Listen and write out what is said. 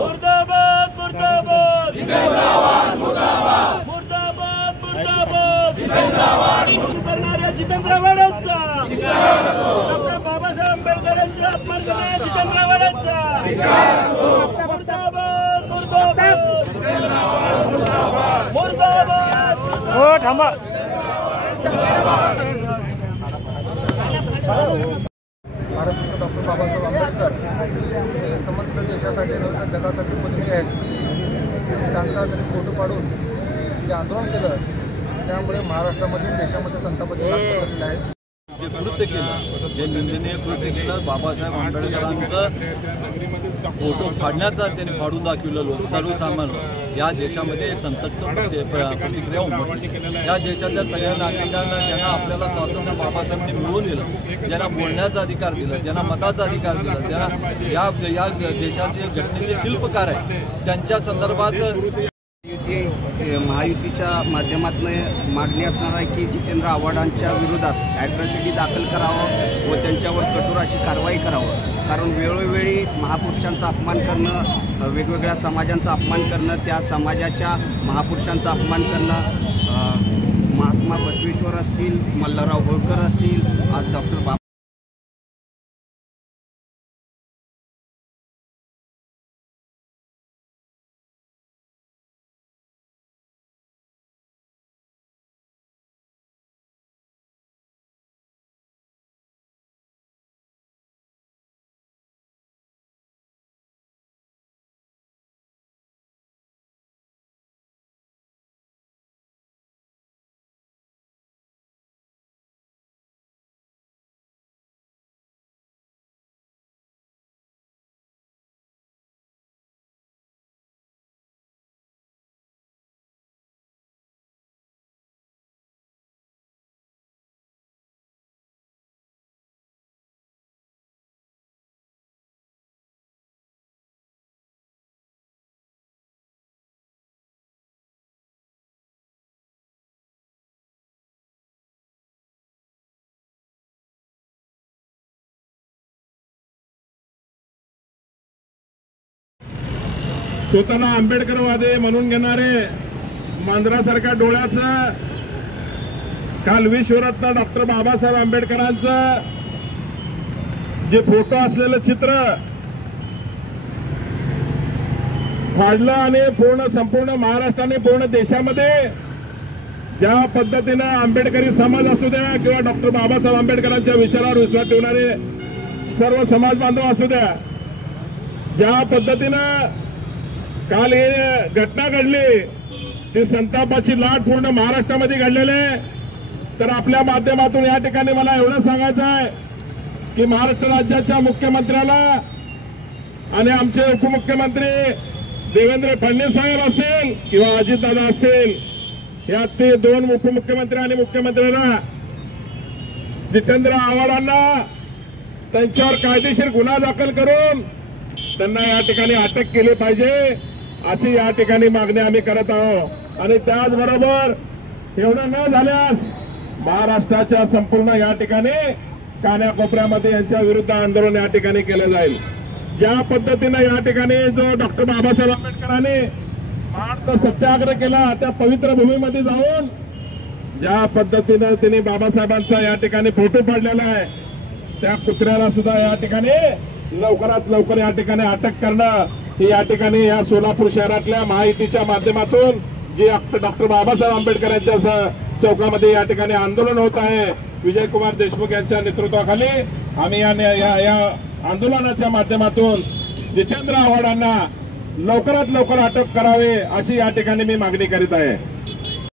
मुर्दाबाद मुर्दाबाद मुर्दाबाद मुर्दाबाद करणाऱ्या जितेंद्र आव्हाडांचा डॉक्टर बाबासाहेब आंबेडकरांचा अपमान करणाऱ्या जितेंद्र आव्हाडांचा मुर्दाबाद मुर्दाबाद मुर्दाबाद। हो थांबा। भारतरत्न डॉक्टर बाबासाहेब आंबेडकर हे समग्र देशासाठी जगासाठी पूजनीय आहेत। त्यांचा त्यांनी फोटो काढून जे आंदोलन केलं त्यामुळे महाराष्ट्रामध्ये देशामध्ये संतापाची लाट पसरलेली आहे। जे कृत्य केलं, जे निंदनीय कृत्य केलं, बाबासाहेब आंबेडकरांचं फोटो फाडण्याचा त्यांनी फाडून दाखवलं। सर्वसामान्य या देशामध्ये संतप्त प्रतिक्रिया उमटली। या देशातल्या सगळ्या नागरिकांना ज्यांना आपल्याला स्वातंत्र्य बाबासाहेबांनी मिळवून दिलं, ज्यांना बोलण्याचा अधिकार दिला, ज्यांना मताचा अधिकार दिला, ज्यांना या देशाचे घटनेचे शिल्पकार आहे, त्यांच्या संदर्भात महायुतीच्या माध्यमातून मागणी असणार आहे की जितेंद्र आव्हाडांच्या विरोधात ॲट्रॉसिटी दाखल करावं व त्यांच्यावर कठोर अशी कारवाई करावं। कारण वेळोवेळी महापुरुषांचा अपमान करणं, वेगवेगळ्या समाजांचा अपमान करणं, त्या समाजाच्या महापुरुषांचा अपमान करणं, महात्मा बसवेश्वर असतील, मल्हारराव होळकर असतील, आज डॉक्टर स्वतःला आंबेडकरवादी म्हणून घेणारे मांजरासारख्या डोळ्याचं काल विश्वरत्न डॉक्टर बाबासाहेब आंबेडकरांचं जे फोटो असलेलं चित्र फाडलं आणि संपूर्ण महाराष्ट्राने पूर्ण देशामध्ये ज्या पद्धतीनं आंबेडकरी समाज असू द्या किंवा डॉक्टर बाबासाहेब आंबेडकरांच्या विचारावर विश्वास ठेवणारे सर्व समाज बांधव असू द्या, ज्या पद्धतीनं काल ही घटना घडली ती संतापाची लाट पूर्ण महाराष्ट्रामध्ये घडलेली आहे। तर आपल्या माध्यमातून या ठिकाणी मला एवढं सांगायचं आहे की महाराष्ट्र राज्याच्या मुख्यमंत्र्याला आणि आमचे उपमुख्यमंत्री देवेंद्र फडणवीस साहेब असतील किंवा अजितदादा असतील, या ते दोन उपमुख्यमंत्री आणि मुख्यमंत्र्यांना जितेंद्र आव्हाडांना त्यांच्यावर कायदेशीर गुन्हा दाखल करून त्यांना या ठिकाणी अटक केली पाहिजे अशी या ठिकाणी मागणी आम्ही करत आहोत। आणि त्याचबरोबर एवढं न झाल्यास महाराष्ट्राच्या संपूर्ण या ठिकाणी कानाकोपऱ्यामध्ये यांच्या विरुद्ध आंदोलन या ठिकाणी केलं जाईल। ज्या पद्धतीने या ठिकाणी जो डॉक्टर बाबासाहेब आंबेडकरांनी महाराष्ट्र सत्याग्रह केला, त्या पवित्र भूमीमध्ये जाऊन ज्या पद्धतीने त्यांनी बाबासाहेबांचा या ठिकाणी फोटो पाडलेला आहे, त्या कुत्र्याला सुद्धा या ठिकाणी लवकरात लवकर या ठिकाणी अटक करणं ही या ठिकाणी या सोलापूर शहरातल्या महायुतीच्या माध्यमातून जे डॉक्टर बाबासाहेब आंबेडकर यांच्या चौकामध्ये या ठिकाणी आंदोलन होत आहे, विजयकुमार देशमुख यांच्या नेतृत्वाखाली आम्ही या आंदोलनाच्या माध्यमातून जितेंद्र आव्हाडांना लवकरात लवकर अटक करावे अशी या ठिकाणी मी मागणी करीत आहे।